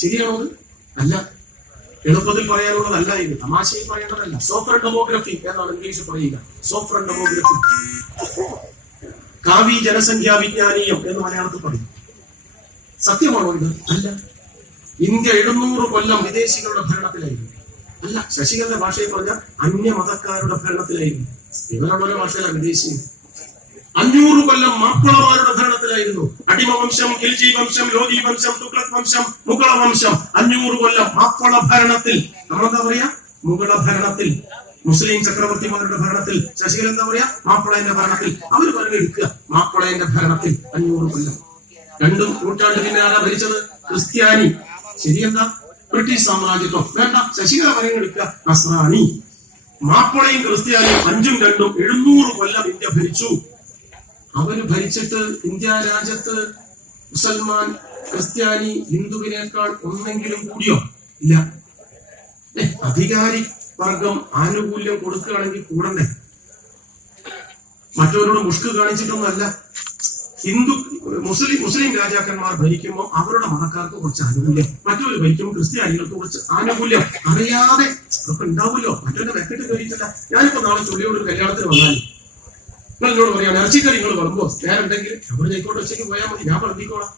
ശരിയാണോ? അല്ല. എളുപ്പത്തിൽ പറയാനുള്ളതല്ല ഇത്, തമാശയിൽ പറയേണ്ടതല്ല. സോഫ്റ്റ് ഡെമോഗ്രഫി എന്നാണ് ഇംഗ്ലീഷ് പറയുക. സോഫ്റ്റ് ഡെമോഗ്രഫി, കാവി ജനസംഖ്യാ വിജ്ഞാനീയം എന്ന് മലയാളത്തിൽ പറയും. സത്യമാണോ ഇത്? അല്ല. ഇന്ത്യ 700 കൊല്ലം വിദേശികളുടെ ഭരണത്തിലായിരുന്നു. അല്ല, ശശികലന്റെ ഭാഷയിൽ പറഞ്ഞ അന്യമതക്കാരുടെ ഭരണത്തിലായിരുന്നു. ഇവരുടെ ഭാഷയില വിദേശി. 500 കൊല്ലം മാപ്പിളമാരുടെ ഭരണത്തിലായിരുന്നു. അടിമവംശം, ഖിൽജി വംശം, ലോധി വംശം, തുഗ്ലക് വംശം, മുഗള വംശം. 500 കൊല്ലം മാപ്പിള ഭരണത്തിൽ. നമ്മളെന്താ പറയാ? മുഗള ഭരണത്തിൽ. മുസ്ലിം ചക്രവർത്തിമാരുടെ ഭരണത്തിൽ. ശശികല എന്താ പറയാ? മാപ്പിളയുടെ ഭരണത്തിൽ. അവർ പറഞ്ഞെടുക്കുക മാപ്പിളയുടെ ഭരണത്തിൽ 500 കൊല്ലം. 2 നൂറ്റാണ്ട് പിന്നെ ആരാ ഭരിച്ചത്? ക്രിസ്ത്യാനി. ശരിയെന്താ? ബ്രിട്ടീഷ് സാമ്രാജ്യത്വം. വേണ്ട, ശശികല പറഞ്ഞെടുക്കുക നസ്രാനി. മാപ്പിളയും ക്രിസ്ത്യാനിയും 5ഉം 2ഉം 700 കൊല്ലം ഇന്ത്യ ഭരിച്ചു. അവര് ഭരിച്ചിട്ട് ഇന്ത്യ രാജ്യത്ത് മുസൽമാൻ, ക്രിസ്ത്യാനി, ഹിന്ദുവിനേക്കാൾ ഒന്നെങ്കിലും കൂടിയോ? ഇല്ല. അധികാരി വർഗം ആനുകൂല്യം കൊടുക്കുകയാണെങ്കിൽ കൂടണ്ടേ? മറ്റവരോട് മുഷ്ക് കാണിച്ചിട്ടൊന്നുമല്ല. മുസ്ലിം രാജാക്കന്മാർ ഭരിക്കുമ്പോൾ അവരുടെ മതക്കാർക്ക് കുറച്ച് ആനുകൂല്യം, മറ്റവര് ഭരിക്കുമ്പോൾ ക്രിസ്ത്യാനികൾക്ക് കുറച്ച് ആനുകൂല്യം. അറിയാതെ അതൊക്കെ ഉണ്ടാവുമല്ലോ. മറ്റവരുടെ വെക്കറ്റ് കയറിയിട്ടല്ല. ഞാനിപ്പോ നാളെ ചുള്ളിയോട് ഒരു കല്യാണത്തിന് വന്നാൽ നിങ്ങൾ എന്നോട് പറയാം ഇറച്ചിക്കറി നിങ്ങൾ വിളമ്പോ നേരുണ്ടെങ്കിൽ അവർ ജയിക്കോട്ട് വെച്ചേക്ക് പോയാൽ മതി, ഞാൻ വിളമ്പിക്കോളാം.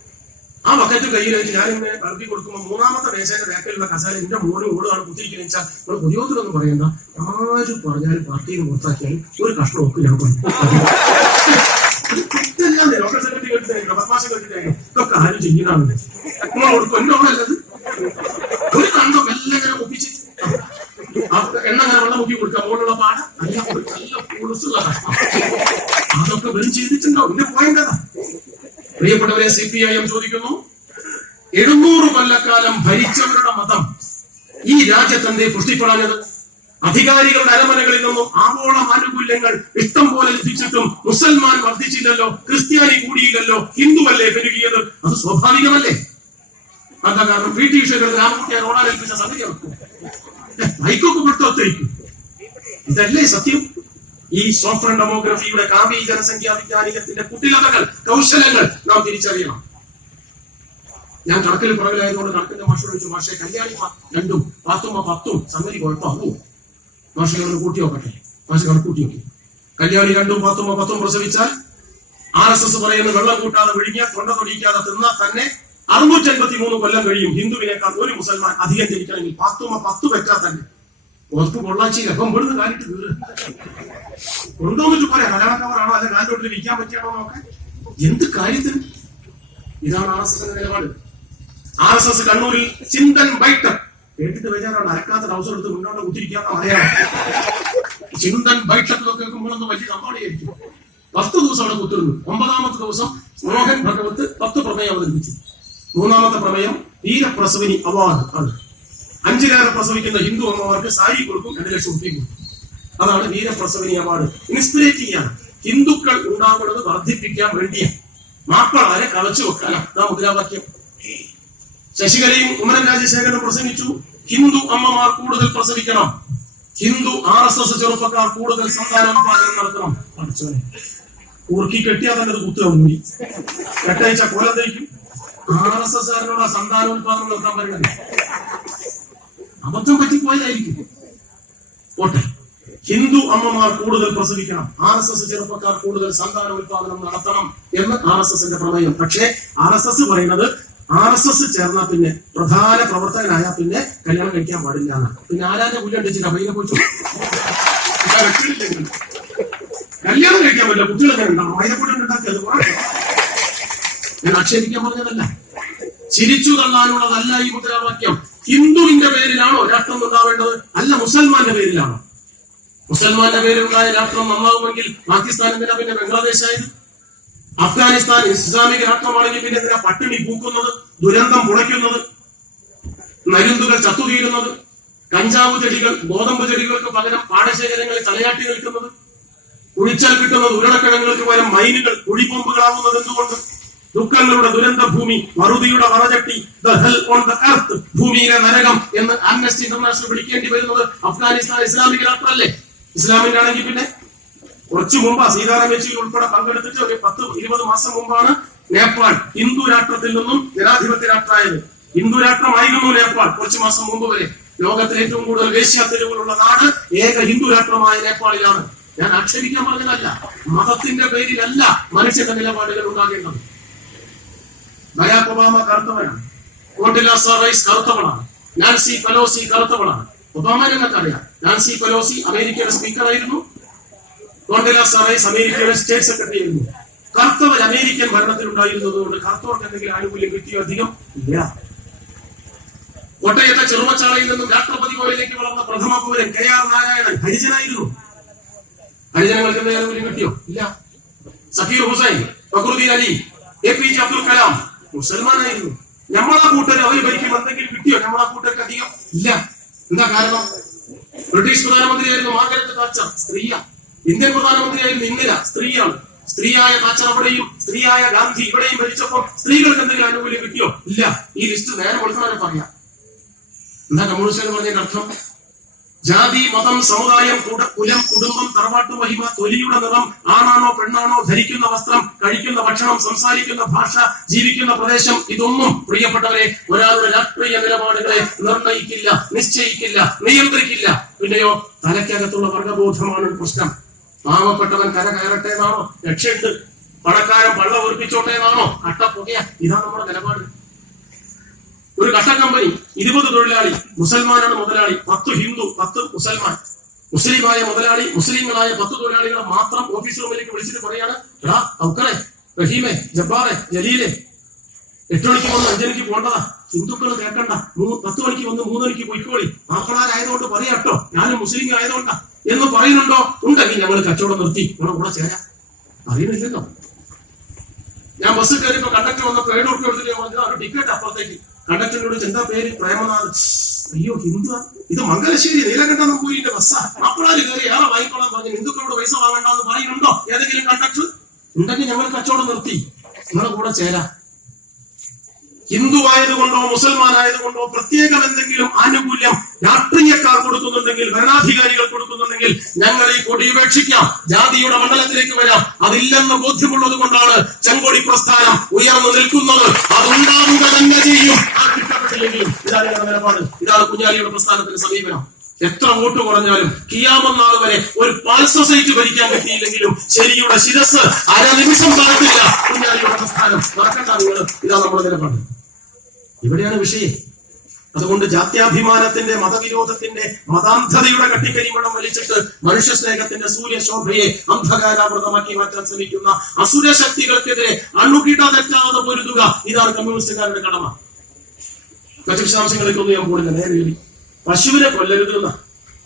ആ ബക്കറ്റ് കയ്യിൽ വെച്ച് ഞാൻ ഇങ്ങനെ വിളമ്പി കൊടുക്കുമ്പോൾ 3ാമത്തെ മേശയുടെ ബാക്കിലുള്ള കസാല എന്റെ മോനും ഓടുകയാണ് കുത്തിരിക്കുന്ന വെച്ചാൽ നിങ്ങൾ പുതിയോത്തിലൊന്നും പറയണ്ട. ആര് പറഞ്ഞാലും പാർട്ടിയിൽ പുറത്താക്കിയാലും ഒരു കഷ്ണം ഒക്കെ ഞാൻ പറഞ്ഞു. ലോക്കൽ സെക്രട്ടറി കേട്ടിട്ടായിരുന്നു, പത്മാശം കേട്ടിട്ടായിരുന്നു. ഇതൊക്കെ ആരും ചെയ്യുന്നതാണ്. നിങ്ങളോട് കൊന്നോളല്ലത് ഒരു കണ്ടോ എല്ലാം ഒപ്പിച്ച് എണ്ണ അങ്ങനെ വെള്ളം മുക്കി കൊടുക്കുക മുകളിലുള്ള പാട അല്ല, ഒരു നല്ല പുളുസുള്ള കഷ്ടം. അതൊക്കെ വെറും ചെയ്തിട്ടുണ്ടോ? ഇതിന്റെ പോയിന്റ് അതാ. പ്രിയപ്പെട്ടവരെ, CPIM ചോദിക്കുന്നു, 700 കൊല്ലക്കാലം ഭരിച്ചവരുടെ മതം ഈ രാജ്യത്തെ പുഷ്ടിപ്പെടാഞ്ഞത്? അധികാരികളുടെ അരമനകളിൽ നിന്നും ആവോളം ആനുകൂല്യങ്ങൾ ഇഷ്ടം പോലെ ലഭിച്ചിട്ടും മുസൽമാൻ വർദ്ധിച്ചില്ലല്ലോ, ക്രിസ്ത്യാനി കൂടിയില്ലല്ലോ, ഹിന്ദുവല്ലേ പെരുകിയത്? അത് സ്വാഭാവികമല്ലേ? എന്താ കാരണം? ബ്രിട്ടീഷുകാർ രാമകുട്ടിയെ ഓടാനേൽപ്പിച്ച സംഗതി നടക്കും. മൈക്കൊക്കെ പൊട്ടൊത്തരിക്കും. ഇതല്ലേ സത്യം? ഈ സോഫ്റ്റ് ഡെമോഗ്രഫിയുടെ കാവ്യ ജനസംഖ്യാ വിജ്ഞാനീയത്തിന്റെ കുട്ടിലതകൾ, കൗശലങ്ങൾ നാം തിരിച്ചറിയണം. ഞാൻ കണക്കിൽ പുറകിലായതുകൊണ്ട് കണക്കിന്റെ മാഷോട് ചോദിച്ചു, മാഷെ കല്യാണി 2ഉം പാത്തുമ്മ 10ഉം സംഗതി കുഴപ്പമാവൂ? മാഷയോട് കൂട്ടി നോക്കട്ടെ. മാഷ കണക്കൂട്ടി നോക്കി. കല്യാണി 2ഉം പാത്തുമ്മ 10ഉം പ്രസവിച്ചാൽ RSS പറയുന്ന വെള്ളം കൂട്ടാതെ വിഴിഞ്ഞാൽ തൊണ്ട തൊടിക്കാതെ തിന്നാൽ തന്നെ 653 കൊല്ലം കഴിയും ഹിന്ദുവിനേക്കാൾ ഒരു മുസൽമാൻ അധികം ജനിക്കണമെങ്കിൽ. പാത്തുമ്മ 10 പെറ്റാൽ തന്നെ പുറത്ത് പൊള്ളാച്ചിയിൽ അപ്പം ഇവിടുന്ന് കാലിട്ട് കീറ് കൊണ്ടോന്നിട്ട് പോരാ. കല്യാണക്കാരാണോ അല്ലെ കാലിലോട്ടിൽ വിൽക്കാൻ പറ്റിയാണോ നോക്കാൻ? എന്ത് കാര്യത്തിന്? ഇതാണ് RSS നിലപാട്. RSS കണ്ണൂരിൽ ചിന്തൻ ബൈറ്റർ കേട്ടിട്ട് വെച്ചാലാണ് അരക്കാത്ത ട്രൗസർ എടുത്ത് മുന്നോട്ട് കുത്തിരിക്കാത്ത മലയാളം. ചിന്തൻ ബൈറ്റർ കേൾക്കുമ്പോഴൊന്ന് വലിയ സംഭവമായിരിക്കും. 10 ദിവസം അവിടെ കുത്തിരുന്നു. 9ാമത്തെ ദിവസം മോഹൻ ഭഗവത് 10 പ്രമേയം അവതരിപ്പിച്ചു. 3ാമത്തെ പ്രമേയം വീരപ്രസവിനി അവാർഡ് ആണ്. 5ലേറെ പ്രസവിക്കുന്ന ഹിന്ദു അമ്മമാർക്ക് സാരി കൊടുക്കും, 2 ലക്ഷം രൂപ കൊടുക്കും. അതാണ് വീരപ്രസവിനി അവാർഡ്. ഇൻസ്പിറേറ്റ് ചെയ്യാൻ, ഹിന്ദുക്കൾ ഉണ്ടാകുന്നത് വർദ്ധിപ്പിക്കാൻ വേണ്ടിയ മാപ്പിളമാരെ കളച്ചു വെക്കാനാണ് ആ മുദ്രാവാക്യം. ശശികലയും കുമ്മനം രാജശേഖരനും പ്രസംഗിച്ചു, ഹിന്ദു അമ്മമാർ കൂടുതൽ പ്രസവിക്കണം, ഹിന്ദു RSS ചെറുപ്പക്കാർ കൂടുതൽ സന്താനോത്പാദനം നടത്തണം. പഠിച്ചോനെ ഉറുക്കി കെട്ടിയാൽ തന്നെ അത് കുത്തുക മൂരി കെട്ടയച്ച കോലം തയ്ക്കും. RSSകാരനോട് സന്താനോത്പാദനം നടത്താൻ പറയുന്നത് അബദ്ധം പറ്റിപ്പോയതായിരിക്കും. ഓട്ടെ, ഹിന്ദു അമ്മമാർ കൂടുതൽ പ്രസവിക്കണം, RSS ചെറുപ്പക്കാർ കൂടുതൽ സന്താനോത്പാദനം നടത്തണം എന്ന് RSSന്റെ പ്രമേയം. പക്ഷേ RSS പറയുന്നത് RSS ചേർന്നാ പിന്നെ പ്രധാന പ്രവർത്തകനായാൽ പിന്നെ കല്യാണം കഴിക്കാൻ പാടില്ല എന്നാണ്. പിന്നെ ആരാന്റെ പുല്ല് അടിച്ചിട്ട് അമ്മയെ പോയി കല്യാണം കഴിക്കാൻ പറ്റില്ല, കുട്ടികളൊക്കെ ഉണ്ടാവും. മൈദപ്പൂട്ട് ഉണ്ടാക്കിയത് ഞാൻ ആക്ഷേപിക്കാൻ പറഞ്ഞതല്ല, ചിരിച്ചു തള്ളാനുള്ളതല്ല ഈ മുദ്രാവാക്യം. ഹിന്ദുവിന്റെ പേരിലാണോ രാഷ്ട്രം ഉണ്ടാവേണ്ടത്? അല്ല, മുസൽമാന്റെ പേരിലാണോ? മുസൽമാന്റെ പേരിലുണ്ടായ രാഷ്ട്രം നന്നാവുമെങ്കിൽ പാകിസ്ഥാൻ എന്തിനാ പിന്നെ ബംഗ്ലാദേശായത്? അഫ്ഗാനിസ്ഥാൻ ഇസ്ലാമിക രാഷ്ട്രമാണെങ്കിൽ പിന്നെ എന്തിനാ പട്ടിണി പൂക്കുന്നത്, ദുരന്തം പുളയ്ക്കുന്നത്, നരുന്തുകൾ ചത്തുതീരുന്നത്, കഞ്ചാവ് ചെടികൾ, ഗോതമ്പ് ചെടികൾക്ക് പകരം പാടശേഖരങ്ങളിൽ തലയാട്ടി നിൽക്കുന്നത്, കുഴിച്ചാൽ കിട്ടുന്നത് ഉരുളക്കിഴങ്ങൾക്ക് പകരം മൈനുകൾ കുഴിപ്പമ്പുകളാവുന്നത് എന്തുകൊണ്ട്? ദുഃഖങ്ങളുടെ ദുരന്ത ഭൂമി, മറുതിയുടെ വറചട്ടി, the hell on the earth, ഭൂമിയിലെ നരകം എന്ന് ആംനസ്റ്റി ഇന്റർനാഷണൽ വിളിക്കേണ്ടി വരുന്നത് അഫ്ഗാനിസ്ഥാൻ ഇസ്ലാമിക രാഷ്ട്രമല്ലേ? ഇസ്ലാമിന്റെ ആണെങ്കിൽ പിന്നെ കുറച്ചു മുമ്പ് സീതാറാം യെച്ചൂരി ഉൾപ്പെടെ പങ്കെടുത്തിട്ട് ഒരു 10-20 മാസം മുമ്പാണ് നേപ്പാൾ ഹിന്ദു രാഷ്ട്രത്തിൽ നിന്നും ജനാധിപത്യ രാഷ്ട്രമായത്. ഹിന്ദു രാഷ്ട്രമായിരുന്നു നേപ്പാൾ കുറച്ചു മാസം മുമ്പ് വരെ. ലോകത്തിലെ ഏറ്റവും കൂടുതൽ വേശ്യാതെരുവുകളുള്ള നാട് ഏക ഹിന്ദു രാഷ്ട്രമായ നേപ്പാളിലാണ്. ഞാൻ ആക്ഷേപിക്കാൻ പറഞ്ഞതല്ല, മതത്തിന്റെ പേരിലല്ല മനുഷ്യന്റെ നിലപാടുകൾ ഉണ്ടാകേണ്ടത്. ബരാക് ഒബാമ കറുത്തവനാണ്, കോണ്ടിലാസ റൈസ് കറുത്തവളാണ്, നാൻസി പെലോസി കറുത്തവളാണ്. ഒബാമ ഞങ്ങൾക്കറിയാം, നാൻസി പെലോസി അമേരിക്കയുടെ സ്പീക്കറായിരുന്നു, കോണ്ടിലാസ റൈസ് അമേരിക്കയുടെ സ്റ്റേറ്റ് സെക്രട്ടറി ആയിരുന്നു. കറുത്തവർ അമേരിക്കൻ ഭരണത്തിലുണ്ടായിരുന്നതുകൊണ്ട് കറുത്തവർക്ക് എന്തെങ്കിലും ആനുകൂല്യം കിട്ടിയോ? അധികം ഇല്ല. കോട്ടയത്തെ ചെറുമച്ചാളയിൽ നിന്നും രാഷ്ട്രപതി ഭവനിലേക്ക് വളർന്ന പ്രഥമ പൗരൻ KR നാരായണൻ ഹരിജനായിരുന്നു. ഹരിജനങ്ങൾക്ക് എന്തെങ്കിലും ആനുകൂല്യം കിട്ടിയോ? ഇല്ല. സക്കീർ ഹുസൈൻ, ഫഖറുദ്ദീൻ അലി, APJ അബ്ദുൽ കലാം മുസൽമാനായിരുന്നു. നമ്മളെ കൂട്ടർ അവർ ഭരിക്കുമ്പോൾ എന്തെങ്കിലും കിട്ടിയോ? നമ്മളെ കൂട്ടർക്ക് അധികം ഇല്ല. എന്താ കാരണം? ബ്രിട്ടീഷ് പ്രധാനമന്ത്രിയായിരുന്നു മാർഗരറ്റ് താച്ചർ, സ്ത്രീയാ. ഇന്ത്യൻ പ്രധാനമന്ത്രിയായിരുന്നു ഇന്ദിര, സ്ത്രീയാണ്. സ്ത്രീയായ താച്ചർ അവിടെയും സ്ത്രീയായ ഗാന്ധി ഇവിടെയും ഭരിച്ചപ്പോൾ സ്ത്രീകൾക്ക് എന്തെങ്കിലും ആനുകൂല്യം കിട്ടിയോ? ഇല്ല. ഈ ലിസ്റ്റ് നേരെ കൊടുക്കുന്നവരെ പറയാം. എന്താ കമ്മ്യൂണിസ്റ്റ് എന്ന് പറഞ്ഞതിന്റെ അർത്ഥം? ജാതി, മതം, സമുദായം, കുലം, കുടുംബം, തറവാട്ടു മഹിമ, തൊലിയുടെ നിറം, ആണാണോ പെണ്ണാണോ, ധരിക്കുന്ന വസ്ത്രം, കഴിക്കുന്ന ഭക്ഷണം, സംസാരിക്കുന്ന ഭാഷ, ജീവിക്കുന്ന പ്രദേശം, ഇതൊന്നും പ്രിയപ്പെട്ടവരെ ഒരാളുടെ രാഷ്ട്രീയ നിലപാടുകളെ നിർണയിക്കില്ല, നിശ്ചയിക്കില്ല, നിയന്ത്രിക്കില്ല. പിന്നെയോ തലയ്ക്കകത്തുള്ള വർഗബോധമാണ് പ്രശ്നം. പാവപ്പെട്ടവൻ കര കയറട്ടെ എന്നാണോ? രക്ഷയുണ്ട്. പണക്കാരൻ പള്ള ഉറപ്പിച്ചോട്ടെ എന്നാണോ? കട്ടപ്പുകയ. ഇതാണ് നമ്മുടെ നിലപാട്. ഒരു കട്ട കമ്പനി, 20 തൊഴിലാളി, മുസൽമാനാണ് മുതലാളി, 10 ഹിന്ദു, 10 മുസൽമാൻ. മുസ്ലിമായ മുതലാളി മുസ്ലിങ്ങളായ 10 തൊഴിലാളികളെ മാത്രം ഓഫീസ് റൂമിലേക്ക് വിളിച്ചിട്ട് പറയാണ്, എടാ ഔക്കറെ, റഹീമെ, ജബ്ബാറെ, ജലീലെ, 8 മണിക്ക് വന്ന് 5 മണിക്ക് പോകേണ്ടതാ. ഹിന്ദുക്കൾ കേൾക്കണ്ട, 10 മണിക്ക് വന്ന് 3 മണിക്ക് പോയിക്കോളി. മാപ്പിളാരായതുകൊണ്ട് പറയാട്ടോ, ഞാനും മുസ്ലിം ആയതുകൊണ്ടാ എന്ന് പറയുന്നുണ്ടോ? ഉണ്ടെങ്കിൽ ഞങ്ങൾ കച്ചവടം നിർത്തി ഇവിടെ കൂടെ ചേരാം. അറിയുന്നില്ലല്ലോ. ഞാൻ ബസ് കയറിയപ്പോ കണ്ടക്ടർ വന്നപ്പോ 7 ഉറുപ്പിക എടുത്തിട്ട് ഞാൻ പറഞ്ഞു, ഒരു ടിക്കറ്റ് അപ്പുറത്തേക്ക്. കണ്ടക്ടറിനോട് എന്താ പേര്? പ്രേമനാഥ്. അയ്യോ ഹിന്ദു, ഇത് മംഗലശ്ശേരി നീലകണ്ഠ നമ്പൂരിന്റെ ബസ്സാ. മാപ്പിളാര് കയറി ഏറെ വാങ്ങിക്കോളാൻ പറഞ്ഞു. ഹിന്ദുക്കളോട് പൈസ വാങ്ങണ്ടെന്ന് പറയുന്നുണ്ടോ ഏതെങ്കിലും കണ്ടക്ടർ? ഉണ്ടെങ്കിൽ ഞങ്ങൾ കച്ചവടം നിർത്തി നിങ്ങളെ കൂടെ ചേരാം. ഹിന്ദു ആയതുകൊണ്ടോ മുസൽമാൻ ആയതുകൊണ്ടോ പ്രത്യേകം എന്തെങ്കിലും ആനുകൂല്യം രാഷ്ട്രീയക്കാർ കൊടുക്കുന്നുണ്ടെങ്കിൽ, ഭരണാധികാരികൾ കൊടുക്കുന്നുണ്ടെങ്കിൽ ഞങ്ങൾ ഈ കൊടി ഉപേക്ഷിക്കാം, ജാതിയുടെ മണ്ഡലത്തിലേക്ക് വരാം. അതില്ലെന്ന് ബോധ്യമുള്ളത് കൊണ്ടാണ് ചെങ്കൊടി പ്രസ്ഥാനം ഉയർന്നു നിൽക്കുന്നത്. അതുണ്ടാവുക തന്നെ ചെയ്യും. കിട്ടപ്പെട്ടില്ലെങ്കിലും ഇതാണ് ഞങ്ങളുടെ നിലപാട്. ഇതാണ് കുഞ്ഞാലിയുടെ പ്രസ്ഥാനത്തിന്റെ സമീപനം. എത്ര വോട്ട് കുറഞ്ഞാലും കിയാമത്ത് നാൾ വരെ ഒരു പാൽ സൊസൈറ്റി ഭരിക്കാൻ പറ്റിയില്ലെങ്കിലും ശരിയുടെ ശിരസ് അരനിമിഷം താഴ്ത്തില്ല കുഞ്ഞാലിയുടെ പ്രസ്ഥാനം. മറക്കണ്ട നിങ്ങൾ. ഇതാണ് നമ്മുടെ നിലപാട്. ഇവിടെയാണ് വിഷയം. അതുകൊണ്ട് ജാത്യാഭിമാനത്തിന്റെ, മതവിരോധത്തിന്റെ, മതാന്ധതയുടെ കട്ടിക്കരിമണം വലിച്ചിട്ട് മനുഷ്യ സ്നേഹത്തിന്റെ സൂര്യശോഭയെ അന്ധകാരാവൃതമാക്കി മാറ്റാൻ ശ്രമിക്കുന്ന അസുര ശക്തികൾക്കെതിരെ അണുകിട തെറ്റാതെ പൊരുതുക. ഇതാണ് കമ്മ്യൂണിസ്റ്റുകാരുടെ കടമ. മറ്റു വിശദാംശങ്ങളിലേക്കൊന്നും ഞാൻ പോണില്ല. നേരെ പശുവിനെ കൊല്ലരുതെന്ന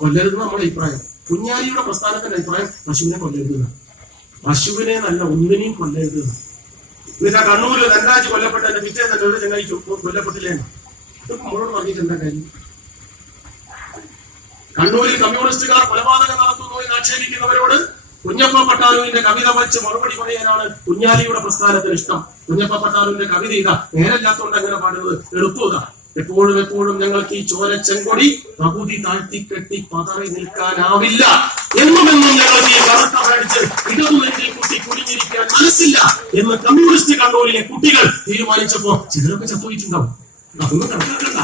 നമ്മുടെ അഭിപ്രായം. കുഞ്ഞാലിയുടെ പ്രസ്ഥാനത്തിന്റെ അഭിപ്രായം പശുവിനെ കൊല്ലരുതെന്ന. പശുവിനെ നല്ല ഒന്നിനെയും കൊല്ലരുതെന്ന. എന്നിട്ട് കണ്ണൂരിൽ ധനരാജ് കൊല്ലപ്പെട്ടതിന്റെ പിറ്റേ തന്നെ ഒരു ചങ്ങായി കൊല്ലപ്പെട്ടില്ലേന്ന് അതൊക്കെ നമ്മളോട് പറഞ്ഞിട്ട് എന്താ കാര്യം? കണ്ണൂരിൽ കമ്മ്യൂണിസ്റ്റുകാർ കൊലപാതകം നടത്തുന്നു എന്ന് ആക്ഷേപിക്കുന്നവരോട് കുഞ്ഞപ്പ പട്ടാലുവിന്റെ കവിത വച്ച് മറുപടി പറയാനാണ് കുഞ്ഞാലിയുടെ പ്രസ്ഥാനത്തിന് ഇഷ്ടം. കുഞ്ഞപ്പ പട്ടാലുവിന്റെ കവിത ഇതാ, നേരല്ലാത്തോണ്ട് അങ്ങനെ പാടുന്നത് എളുപ്പത. എപ്പോഴും ഞങ്ങൾക്ക് ഈ ചോര ചെങ്കൊടി പകുതി താഴ്ത്തിക്കെട്ടി പതറി നിൽക്കാനാവില്ല. എന്നും ഞങ്ങൾക്ക് ഈ വാർത്ത മേടിച്ച് ഇടതുനെറ്റിൽ കുട്ടി കുടിഞ്ഞിരിക്കാൻ മനസ്സില്ല എന്ന് കമ്മ്യൂണിസ്റ്റ് കണ്ണൂരിലെ കുട്ടികൾ തീരുമാനിച്ചപ്പോ ചിലരൊക്കെ ചത്തുപോയിട്ടുണ്ടാവും. അതൊന്നും കണക്കാക്കണ്ട,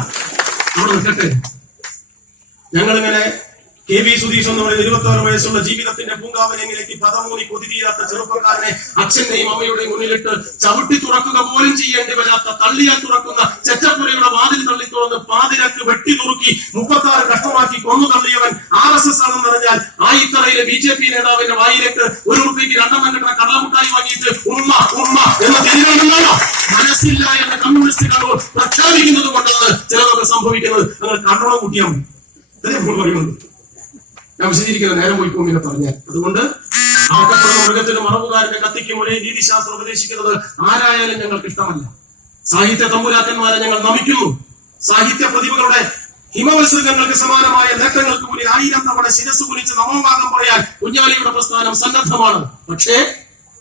അവിടെ നിൽക്കട്ടെ. ഞങ്ങളിങ്ങനെ KV സുധീഷ് എന്ന് പറയുന്ന 26 വയസ്സുള്ള ജീവിതത്തിന്റെ പൂങ്കാവനങ്ങളിലേക്ക് പദമൂരി കൊതിതീരാത്ത ചെറുപ്പക്കാരനെ അച്ഛന്റെയും അമ്മയുടെയും മുന്നിലിട്ട് ചവിട്ടി തുറക്കുക പോലും ചെയ്യേണ്ടി വരാത്ത, തള്ളിയാൽ തുറക്കുന്ന ചെറ്റപ്പുരയുടെ വാതിൽ തള്ളി തുറന്ന് പാതിരക്ക് വെട്ടി തുറുക്കി 36 കഷ്ടമാക്കി കൊന്നു തള്ളിയവൻ RSS ആണെന്ന് പറഞ്ഞാൽ ആയിത്തറയിലെ BJP നേതാവിന്റെ വായിലേക്ക് 1 ഉറുപ്പിക്ക് 2 കിട്ടുന്ന കടലമുട്ടായി വാങ്ങിയിട്ട് ഉമ്മ എന്ന് തിരികണമെന്നാണോ? മനസ്സില്ല എന്ന് കമ്മ്യൂണിസ്റ്റ് കണ്ണൂർ പ്രഖ്യാപിക്കുന്നത് കൊണ്ടാണ് ചിലതൊക്കെ സംഭവിക്കുന്നത്. നിങ്ങൾ കണ്ണോളം കൂട്ടിയാൽ മതി. ഇതേ നമ്മൾ പറയുന്നത്. ഞാൻ വിശദീകരിക്കുന്നത് നേരം പോയിപ്പോ ഇങ്ങനെ പറഞ്ഞാൽ. അതുകൊണ്ട് ആക്കപ്പെടുന്ന മൃഗത്തിന്റെ മറവുകാരന്റെ കത്തിക്കും ഒരേ രീതിശാസ്ത്രം ഉപദേശിക്കുന്നത് ആരായാലും ഞങ്ങൾക്ക് ഇഷ്ടമല്ല. സാഹിത്യ തമ്പുരാക്കന്മാരെ ഞങ്ങൾ നമിക്കുന്നു. സാഹിത്യ പ്രതിഭകളുടെ ഹിമവത്സരങ്ങൾക്ക് സമാനമായ നേട്ടങ്ങൾക്ക് മുന്നിൽ 1000 തവണ ശിരസ് കുനിച്ച് നമോവാദം പറയാൻ കുഞ്ഞാലിയുടെ പ്രസ്ഥാനം സന്നദ്ധമാണ്. പക്ഷേ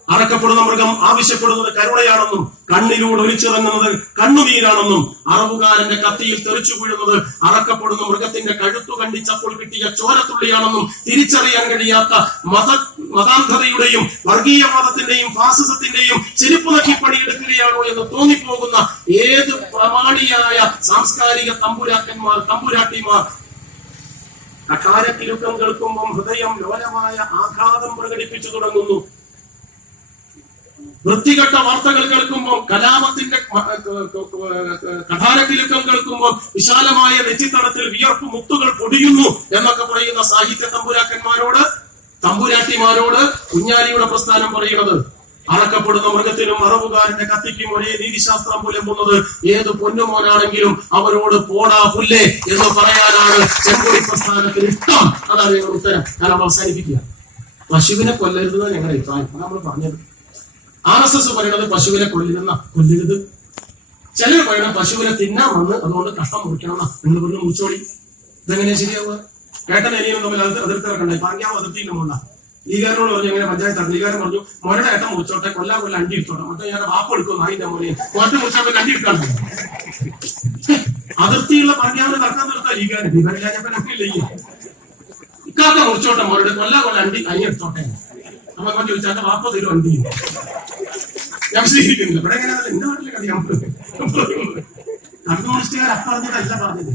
അറക്കപ്പെടുന്ന മൃഗം ആവശ്യപ്പെടുന്നത് കരുണയാണെന്നും കണ്ണിലൂടെ ഒലിച്ചിറങ്ങുന്നത് കണ്ണുനീരാണെന്നും അറവുകാരന്റെ കത്തിയിൽ തെറിച്ചു വീഴുന്നത് അറക്കപ്പെടുന്ന മൃഗത്തിന്റെ കഴുത്തു കണ്ടിച്ചപ്പോൾ കിട്ടിയ ചോരത്തുള്ളിയാണെന്നും തിരിച്ചറിയാൻ കഴിയാത്ത മതാന്ധതയുടെയും വർഗീയവാദത്തിന്റെയും ഫാസിസത്തിന്റെയും ചെരുപ്പ് നക്കി പണിയെടുക്കുകയാണോ എന്ന് തോന്നിപ്പോകുന്ന ഏത് പ്രമാണിയായ സാംസ്കാരിക തമ്പുരാക്കന്മാർ, തമ്പുരാട്ടിമാർ കഠാരക്കിലുക്കം കേൾക്കുമ്പം ഹൃദയം ലോലമായ ആഘാതം പ്രകടിപ്പിച്ചു തുടങ്ങുന്നു. വൃത്തികെട്ട വാർത്തകൾ കേൾക്കുമ്പോൾ, കലാപത്തിന്റെ കഠാരക്കിലുക്കം കേൾക്കുമ്പോൾ വിശാലമായ നെറ്റിത്തടത്തിൽ വിയർപ്പ് മുത്തുകൾ പൊടിയുന്നു എന്നൊക്കെ പറയുന്ന സാഹിത്യ തമ്പുരാക്കന്മാരോട്, തമ്പുരാട്ടിമാരോട് കുഞ്ഞാലിയുടെ പ്രസ്ഥാനം പറയുന്നത്, അറക്കപ്പെടുന്ന മൃഗത്തിനും മറവുകാരന്റെ കത്തിക്കും ഒരേ നീതിശാസ്ത്രം പുലമ്പുന്നത് ഏത് പൊന്നുമോനാണെങ്കിലും അവരോട് പോടാ പുല്ലേ എന്ന് പറയാനാണ് ചെങ്കൊടി പ്രസ്ഥാനത്തിന് ഇഷ്ടം. അതാണ് ഞങ്ങളുടെ ഉത്തരം. ഞാൻ അവിടെ അവസാനിപ്പിക്കുക. പശുവിനെ കൊല്ലരുത് ഞങ്ങളുടെ അഭിപ്രായം. നമ്മൾ പറഞ്ഞത് RSS പറയുന്നത് പശുവിനെ കൊല്ലരുത്. ചിലർ പറയണം പശുവിനെ തിന്നാൻ വന്ന് അതുകൊണ്ട് കഷ്ടം മുറിക്കണം. നിങ്ങൾ പറഞ്ഞ് മുറിച്ചോളി. ഇതെങ്ങനെയാ ശരിയാവുക? കേട്ടൻ അനിയനും തമ്മിൽ അതിർത്തിറക്കണ്ടായി. പറഞ്ഞാൽ അതിർത്തിയില്ല മോണ്ട. ലീഗാരനോട് പറഞ്ഞു എങ്ങനെ പഞ്ചായത്താണ്. ലീഗാരൻ പറഞ്ഞു മോരുടെ ഏട്ടൻ മുറിച്ചോട്ടെ, കൊല്ലാ അണ്ടി എടുത്തോട്ടെ. മറ്റേ ഞാൻ വാപ്പ് എടുക്കും നായിന്റെ മോനെ മറ്റു മുറിച്ചോട്ടെ അണ്ടി എടുക്കാൻ. അതിർത്തിയുള്ള പറഞ്ഞാൽ തർക്കം നിർത്താൻ ലീഗാരൻ. ലീഗാരില്ല ഇക്കാക്ക മുറിച്ചോട്ടെ, മോരുടെ കൊല്ലാ അണ്ടി അനി എടുത്തോട്ടെ. നമ്മൾ ചോദിച്ചാൽ വാപ്പ തരും അണ്ടി. ഞാൻ വിശ്വസിക്കുന്നില്ല. ഇവിടെ എങ്ങനെ എന്റെ നാട്ടിലെ കഥ കമ്മ്യൂണിസ്റ്റുകാർ അപ്പറഞ്ഞതല്ല പറഞ്ഞത്.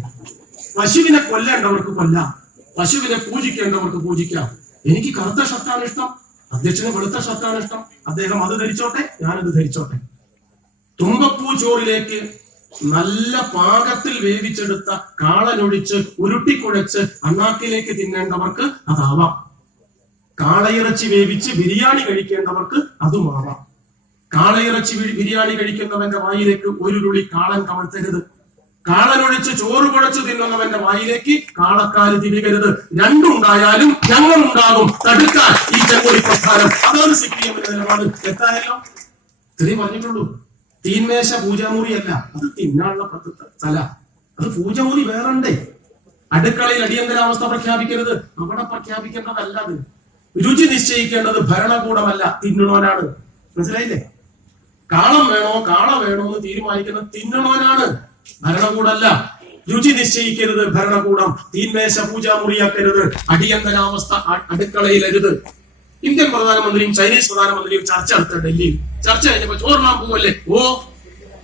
പശുവിനെ കൊല്ലേണ്ടവർക്ക് കൊല്ലാം, പശുവിനെ പൂജിക്കേണ്ടവർക്ക് പൂജിക്കാം. എനിക്ക് കറുത്ത ഷർട്ടാണ് ഇഷ്ടം, അധ്യക്ഷന് വെളുത്ത ഷർട്ടാണ് ഇഷ്ടം. അദ്ദേഹം അത് ധരിച്ചോട്ടെ, ഞാനത് ധരിച്ചോട്ടെ. തുമ്പപ്പൂ ചോറിലേക്ക് നല്ല പാകത്തിൽ വേവിച്ചെടുത്ത കാളനൊഴിച്ച് ഉരുട്ടിക്കുഴച്ച് അണ്ണാക്കിലേക്ക് തിന്നേണ്ടവർക്ക് അതാവാം. കാളയിറച്ചി വേവിച്ച് ബിരിയാണി കഴിക്കേണ്ടവർക്ക് അതുമാവാം. കാളയിറച്ചി ബിരിയാണി കഴിക്കുന്നവന്റെ വായിലേക്ക് ഒരു തുള്ളി കാളൻ കമഴ്ത്തരുത്. കാളനൊഴിച്ച് ചോറ് കുഴച്ച് തിന്നുന്നവന്റെ വായിലേക്ക് കാളക്കാല് തിരികരുത്. രണ്ടുണ്ടായാലും ഞങ്ങളുണ്ടാകും തടുക്കാൻ ഈ ചെങ്കൊടി പ്രസ്ഥാനം. അതാണ് CPM നിലപാട്. തെറ്റായല്ലോ. തെറി പറഞ്ഞിട്ടുള്ളൂ. തീന്മേശ പൂജാമുറിയല്ല, അത് തിന്നാനുള്ള സ്ഥല. അത് പൂജമുറി വേറണ്ടേ. അടുക്കളയിൽ അടിയന്തരാവസ്ഥ പ്രഖ്യാപിക്കരുത്. അവിടെ പ്രഖ്യാപിക്കേണ്ടതല്ല. അത് രുചി നിശ്ചയിക്കേണ്ടത് ഭരണകൂടമല്ല, തിന്നണോനാണ്. മനസ്സിലായില്ലേ? കാളം വേണോ കാള വേണോ എന്ന് തീരുമാനിക്കുന്നത് തിന്നണോനാണ്, ഭരണകൂടമല്ല. രുചി നിശ്ചയിക്കരുത് ഭരണകൂടം. തീന്മേശ പൂജാമുറിയാക്കരുത്. അടിയന്തരാവസ്ഥ അടുക്കളയിലരുത്. ഇന്ത്യൻ പ്രധാനമന്ത്രിയും ചൈനീസ് പ്രധാനമന്ത്രിയും ചർച്ച നടത്ത ഡൽഹിയിൽ. ചർച്ച കഴിഞ്ഞപ്പോ ചോറിനാൻ പോവല്ലേ?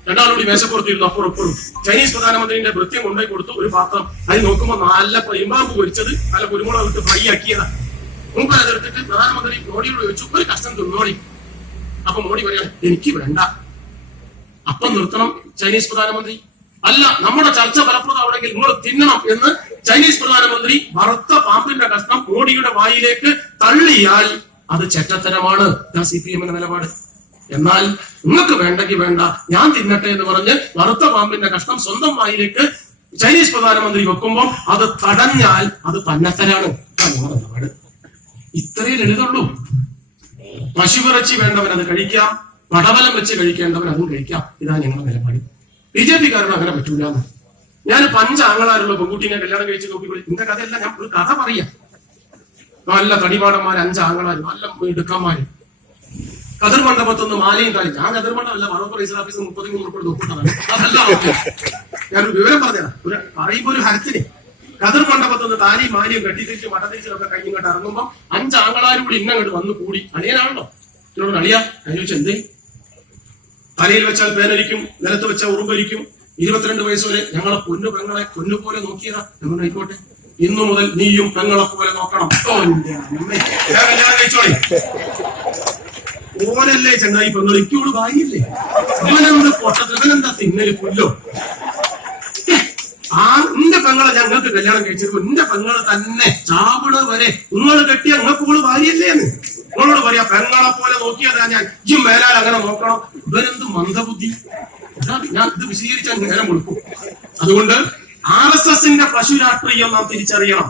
രണ്ടാളുകൂടി മേശപ്പുറത്തിരുന്നു. അപ്പുറം ചൈനീസ് പ്രധാനമന്ത്രിന്റെ ഭൃത്യം കൊണ്ടുപോയി കൊടുത്തു ഒരു പാത്രം. അത് നോക്കുമ്പോ നല്ല ഇമ്പാമ്പ് പൊരിച്ചത്, നല്ല കുരുമുളക് ഇട്ട് ഫ്രൈ ആക്കിയതാ. മുമ്പ് അതെടുത്തിട്ട് പ്രധാനമന്ത്രി മോഡിയോട് ചോദിച്ചു, ഒരു കഷ്ണം തിന്നോടി. അപ്പൊ മോഡി പറയാണ്, എനിക്ക് വേണ്ട. അപ്പം നിർത്തണം ചൈനീസ് പ്രധാനമന്ത്രി. അല്ല, നമ്മുടെ ചർച്ച ഫലപ്രദമാണെങ്കിൽ നിങ്ങൾ തിന്നണം എന്ന് ചൈനീസ് പ്രധാനമന്ത്രി വറുത്ത പാമ്പിന്റെ കഷ്ണം മോഡിയുടെ വായിലേക്ക് തള്ളിയാൽ അത് ചെറ്റത്തരമാണ്. CPM നിലപാട്. എന്നാൽ നിങ്ങൾക്ക് വേണ്ടെങ്കിൽ വേണ്ട, ഞാൻ തിന്നട്ടെ എന്ന് പറഞ്ഞ് വറുത്ത പാമ്പിന്റെ കഷ്ണം സ്വന്തം വായിലേക്ക് ചൈനീസ് പ്രധാനമന്ത്രി വെക്കുമ്പോൾ അത് തടഞ്ഞാൽ അത് പന്നത്തരാണ്. നിലപാട് ഇത്രയേ ലളിതുള്ളൂ. പശുവിറച്ചി വേണ്ടവൻ അത് കഴിക്കാം, പടവലം വെച്ച് കഴിക്കേണ്ടവൻ അതും കഴിക്കാം. ഇതാണ് ഞങ്ങളുടെ നിലപാട്. BJP-കാരന് അങ്ങനെ പറ്റൂല. ഞാൻ 5 ആങ്ങളാരുള്ള പെൺകുട്ടീനെ കല്യാണം കഴിച്ച് നോക്കിക്കോളി. എന്റെ കഥയല്ല, ഞാൻ ഒരു കഥ പറയാം. നല്ല തടിപാടന്മാര് 5 ആങ്ങളാര്, നല്ല ഇടുക്കന്മാര്. കതിർ മണ്ഡപത്തൊന്ന് മാലയും കാലി. ഞാൻ കതിർ മണ്ഡപമല്ല, വറോപ്പർ രജിസ്റ്റർ ഓഫീസ് 33 ഉൾപ്പെടെ നോക്കിയിട്ടാണ്. അതല്ല ഓക്കെ. ഞാനൊരു വിവരം പറഞ്ഞതാണ്. പറയുമ്പോ ഒരു ഹരത്തിന് കതിർ മണ്ഡപത്തൊന്ന് താലിയും മാലിയും കെട്ടിത്തിരിച്ച് മഠത്തിരിച്ചിലൊക്കെ കഴിഞ്ഞിങ്ങോട്ട് ഇറങ്ങുമ്പോ 5 ആങ്ങളാരും കൂടി ഇന്നങ്ങോട്ട് വന്ന് കൂടി. അളിയനാണല്ലോ. ഇതിനോട് അളിയാ ഞാൻ ചോദിച്ചു, എന്തേ? തലയിൽ വെച്ചാൽ പേനരിക്കും, നിലത്ത് വെച്ചാൽ ഉറുമ്പരിക്കും. 22 വയസ്സ് വരെ ഞങ്ങളെ പൊന്നു പെങ്ങളെ പൊന്നുപോലെ നോക്കിയതാ. നമ്മൾ ആയിക്കോട്ടെ, ഇന്നു മുതൽ നീയും പെങ്ങളെ പോലെ നോക്കണം. കല്യാണം കഴിച്ചോളി. ഓനല്ലേ ചങ്ങായി പെങ്ങൾ, എനിക്കോട് ഭാര്യയില്ലേ? അവനെന്ത് പൊട്ടത്തിനെന്താ തിന്നല് പുല്ലോ? എന്റെ പെങ്ങളെ ഞങ്ങൾക്ക് കല്യാണം കഴിച്ചത് എന്റെ പെങ്ങളെ തന്നെ ചാപിട വരെ നിങ്ങൾ കെട്ടിയ നിങ്ങൾക്ക് ഭാര്യയല്ലേ എന്ന് നിങ്ങളോട് പറയാ. പെങ്ങളെ പോലെ നോക്കിയതാ ഞാൻ. ഈ മേലാൽ അങ്ങനെ നോക്കണം. ഇവരെന്ത് മന്ദബുദ്ധി. ഞാൻ ഇത് വിശദീകരിച്ചാൽ നേരം കൊടുക്കും. അതുകൊണ്ട് RSSന്റെ പശു രാഷ്ട്രീയം നാം തിരിച്ചറിയണം.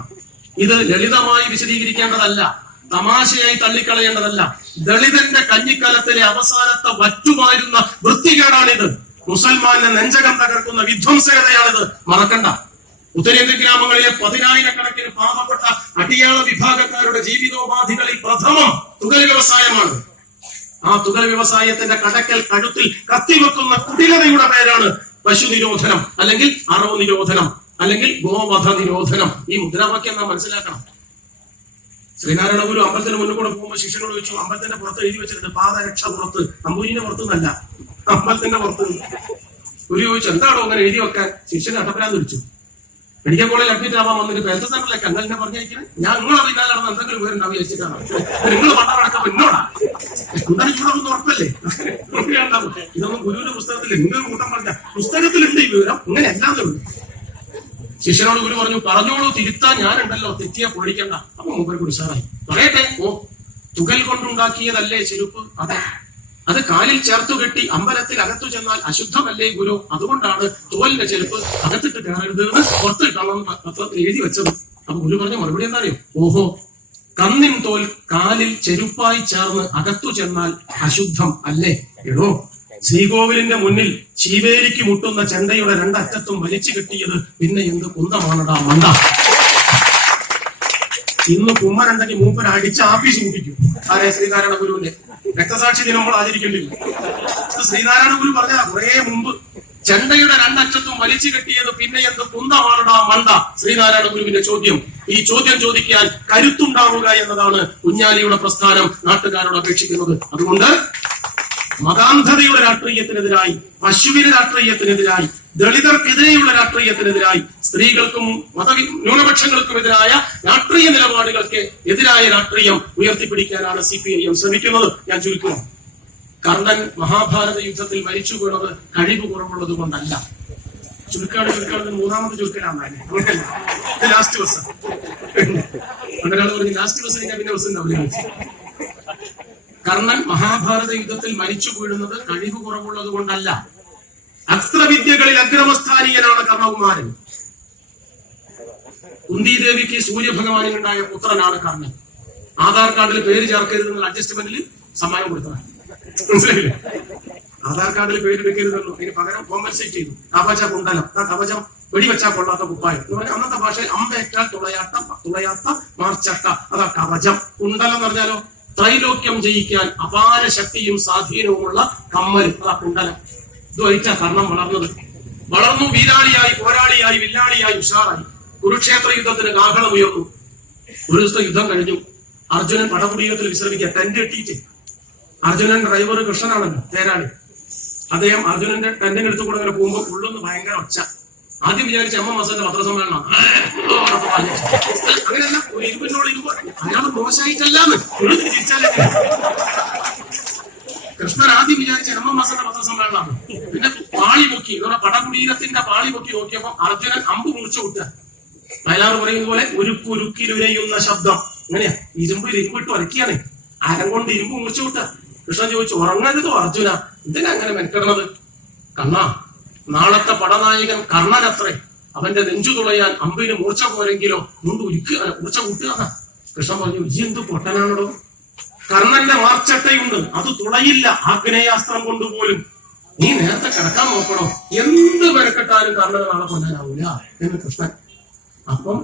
ഇത് ലളിതമായി വിശദീകരിക്കേണ്ടതല്ല, തമാശയായി തള്ളിക്കളയേണ്ടതല്ല. ദളിതന്റെ കഞ്ഞിക്കാലത്തിലെ അവസാനത്തെ വറ്റുമായിരുന്ന വൃത്തികേടാണിത്. മുസൽമാന്റെ നെഞ്ചകം തകർക്കുന്ന വിധ്വംസകതയാണിത്. മറക്കണ്ട. ഉത്തരേന്ത്യൻ ഗ്രാമങ്ങളിലെ 10,000-കണക്കിന് പാവപ്പെട്ട അടിയാള വിഭാഗക്കാരുടെ ജീവിതോപാധികളിൽ പ്രഥമം തുകൽ വ്യവസായമാണ്. ആ തുകൽ വ്യവസായത്തിന്റെ കഴുത്തിൽ കത്തിവെക്കുന്ന കുടിലതയുടെ പേരാണ് പശു നിരോധനം, അല്ലെങ്കിൽ അറവ് നിരോധനം, അല്ലെങ്കിൽ ഗോവധ നിരോധനം. ഈ മുദ്രാവാക്യം നാം മനസ്സിലാക്കണം. ശ്രീനാരായണ ഗുരു അമ്പലത്തിന് മുന്നിൽ കൂടെ പോകുമ്പോൾ ശിഷ്യനോട് ചോദിച്ചു, അമ്പലത്തിന്റെ പുറത്ത് എഴുതി വെച്ചിട്ടുണ്ട് പാദരക്ഷ പുറത്ത്. അമ്പൂരിന്റെ പുറത്തുനിന്നല്ല, അമ്പലത്തിന്റെ പുറത്ത്. ഗുരു ചോദിച്ചു എന്താണോ അങ്ങനെ എഴുതി വെക്കാൻ? ശിഷ്യനെ അട്ടപ്പരാന്ന് വിളിച്ചു. മെഡിക്കൽ കോളേജിൽ അഡ്മിറ്റ് ആവാൻ വന്നിട്ട് ഹെൽത്ത് സെന്ററിലേക്ക് അങ്ങനെ എന്നെ പറഞ്ഞിരിക്കുന്നത്. ഞാൻ നിങ്ങളെ പിന്നാലെ നടന്ന് എന്തെങ്കിലും പേരുണ്ടാവും വിചാരിച്ചിട്ടാണ്. നിങ്ങൾ പണ്ടടക്കം എന്നോടാ എന്താണ് ചൂടാവുന്ന ഉറപ്പല്ലേ? ഇതൊന്നും ഗുരുവിന്റെ പുസ്തകത്തിൽ നിങ്ങൾ കൂട്ടം പറഞ്ഞ പുസ്തകത്തിലുണ്ട് ഈ വിവരം, ഇങ്ങനെ അല്ലാതെ ഉണ്ട്. ശിഷ്യനോട് ഗുരു പറഞ്ഞോളൂ തിരുത്താൻ ഞാനുണ്ടല്ലോ, തെറ്റിയാ പൊഴിക്കണ്ട. അപ്പൊ മൂപ്പരെ കുറിച്ചാറായി പറയട്ടെ. തുകൽ കൊണ്ടുണ്ടാക്കിയതല്ലേ ചെരുപ്പ്? അതെ. അത് കാലിൽ ചേർത്തു കെട്ടി അമ്പലത്തിൽ അകത്തു ചെന്നാൽ അശുദ്ധമല്ലേ ഗുരു? അതുകൊണ്ടാണ് തോലിന്റെ ചെരുപ്പ് അകത്തിട്ട് കയറരുത് എന്ന് പുറത്തിട്ടാണെന്ന് പത്രത്തിൽ എഴുതി വെച്ചത്. അപ്പൊ ഗുരു പറഞ്ഞ മറുപടി എന്താ അറിയോ? ഓഹോ, കന്നിൻ തോൽ കാലിൽ ചെരുപ്പായി ചേർന്ന് അകത്തു ചെന്നാൽ അശുദ്ധം അല്ലേ? എടോ, ശ്രീകോവിലിന്റെ മുന്നിൽ ശീവേലിക്ക് മുട്ടുന്ന ചെണ്ടയുടെ രണ്ടറ്റത്തും വലിച്ചു കെട്ടിയത് പിന്നെ എന്ത് കുന്തമാണടാ മണ്ട. ഇന്ന് കുമ്മനുണ്ടെങ്കിൽ മൂപ്പര് അടിച്ച് ആഫീസ് കൂട്ടിക്കും. ആരെ? ശ്രീനാരായണ ഗുരുവിന്റെ രക്തസാക്ഷി ദിനം നമ്മൾ ആചരിക്കേണ്ടില്ല. ശ്രീനാരായണ ഗുരു പറഞ്ഞ കുറെ മുമ്പ് ചെണ്ടയുടെ രണ്ടറ്റത്തും വലിച്ചു കെട്ടിയത് പിന്നെ എന്ത് കുന്തമാണടാ മണ്ട. ശ്രീനാരായണ ഗുരുവിന്റെ ചോദ്യം. ഈ ചോദ്യം ചോദിക്കാൻ കരുത്തുണ്ടാവുക എന്നതാണ് കുഞ്ഞാലിയുടെ പ്രസ്ഥാനം നാട്ടുകാരോട് അപേക്ഷിക്കുന്നത്. അതുകൊണ്ട് മതാന്ധതയുടെ രാഷ്ട്രീയത്തിനെതിരായി, പശുവിന് രാഷ്ട്രീയത്തിനെതിരായി, ദളിതർക്കെതിരെയുള്ള രാഷ്ട്രീയത്തിനെതിരായി, സ്ത്രീകൾക്കും ന്യൂനപക്ഷങ്ങൾക്കുമെതിരായ രാഷ്ട്രീയ നിലപാടുകൾക്ക് എതിരായ രാഷ്ട്രീയം ഉയർത്തിപ്പിടിക്കാനാണ് CPIM ശ്രമിക്കുന്നത്. ഞാൻ ചുരുക്കുന്നു. കർണൻ മഹാഭാരത യുദ്ധത്തിൽ മരിച്ചു വീണത് കഴിവ് കുറവുള്ളത് കൊണ്ടല്ല. ചുരുക്കാട് മൂന്നാമത്തെ ചുരുക്കലാണ്. അങ്ങനെയല്ല, ഇത് ലാസ്റ്റ് ബസ്. ഒരാൾ പറഞ്ഞു ലാസ്റ്റ് ബസ് കഴിഞ്ഞാൽ പിന്നെ ബസ് ഉണ്ടാവില്ല. കർണൻ മഹാഭാരത യുദ്ധത്തിൽ മരിച്ചു വീഴുന്നത് കഴിവ് കുറവുള്ളത് കൊണ്ടല്ല. അസ്ത്രവിദ്യകളിൽ അഗ്രമസ്ഥാനീയനാണ് കർണകുമാരൻ. കുന്തിദേവിക്ക് സൂര്യഭഗവാനിനുണ്ടായ പുത്രനാണ് കർണൻ. ആധാർ കാർഡിൽ പേര് ചേർക്കരുതെന്നുള്ള അഡ്ജസ്റ്റ്മെന്റിൽ സമ്മാനം കൊടുത്തതാണ്. മനസ്സിലായില്ലേ? ആധാർ കാർഡിൽ പേര് എടുക്കരുതല്ലോ, അതിന് പകരം കോമ്പൻസേറ്റ് ചെയ്തു. കവച കുണ്ടലം, കവചം വെടിവെച്ചാൽ കൊള്ളാത്ത കുപ്പായം എന്ന് പറഞ്ഞാൽ അന്നത്തെ ഭാഷയിൽ അമ്പേറ്റാൽ തുളയാത്ത മാർച്ചട്ട, അതാ കവചം. കുണ്ടലം എന്ന് പറഞ്ഞാലോ ത്രൈലോക്യം ജയിക്കാൻ അപാര ശക്തിയും സ്വാധീനവുമുള്ള കമ്മൽ, അതാ കുണ്ടലം. ഇതുമായിട്ടാ കർണം വളർന്നു വീരാളിയായി, പോരാളിയായി, വില്ലാളിയായി, ഉഷാറായി. കുരുക്ഷേത്ര യുദ്ധത്തിന് കാഹളം ഉയർന്നു. ഒരു ദിവസത്തെ യുദ്ധം കഴിഞ്ഞു. അർജുനൻ പടകുടീരത്തിൽ വിശ്രമിക്കുക, ടെന്റ് കെട്ടിയിട്ട്. അർജുനൻ ഡ്രൈവർ കൃഷ്ണനാണല്ലോ, തേരാളി. അദ്ദേഹം അർജുനന്റെ ടെന്റിന് എടുത്തു കൂടെ അങ്ങനെ പോകുമ്പോൾ ഉള്ളൊന്ന് ഭയങ്കര ഒച്ച. ആദ്യം വിചാരിച്ച MS പത്രസമ്മേളനം. അങ്ങനെയല്ല, ഒരു ഇരുമ്പിനോട് ഇരുമ്പോ അയാൾ മോശമായിട്ടല്ലാന്ന് തിരിച്ചാലേ. കൃഷ്ണൻ ആദ്യം വിചാരിച്ച MS പത്രസമ്മേളനമാണ്. പിന്നെ പാളി പൊക്കി, ഇതോടെ പടകുടീരത്തിന്റെ പാളി പൊക്കി നോക്കിയപ്പോ അർജുനൻ അമ്പ് മുറിച്ചു വിട്ട. വയലാറ് പറയുന്ന പോലെ ഉരുക്കുരുക്കിലുരയുന്ന ശബ്ദം. അങ്ങനെയാ, ഇരുമ്പിട്ട് വരയ്ക്കുകയാണ്. അരം കൊണ്ട് ഇരുമ്പ് മുറിച്ചു വിട്ട. കൃഷ്ണൻ ചോദിച്ചു, ഉറങ്ങരുതോ അർജുന, എന്തിനാ അങ്ങനെ മെനക്കെടുന്നത്? കണ്ണാ, നാളത്തെ പടനായകൻ കർണനത്രേ. അവന്റെ നെഞ്ചു തുളയാൻ അമ്പിന് മൂർച്ച പോരെങ്കിലോ മുണ്ട് മൂർച്ച കൂട്ടുക. കൃഷ്ണൻ പറഞ്ഞു, എന്ത് പൊട്ടനാണോ? കർണന്റെ മാർച്ചട്ടയുണ്ട്, അത് തുളയില്ല ആഗ്നേയാസ്ത്രം കൊണ്ടുപോലും. നീ നേരത്തെ കിടക്കാൻ നോക്കണോ? എന്ത് മെനക്കെട്ടാലും കർണനെ നാളെ കൊല്ലാനാവൂല എന്ന് കൃഷ്ണൻ. അപ്പം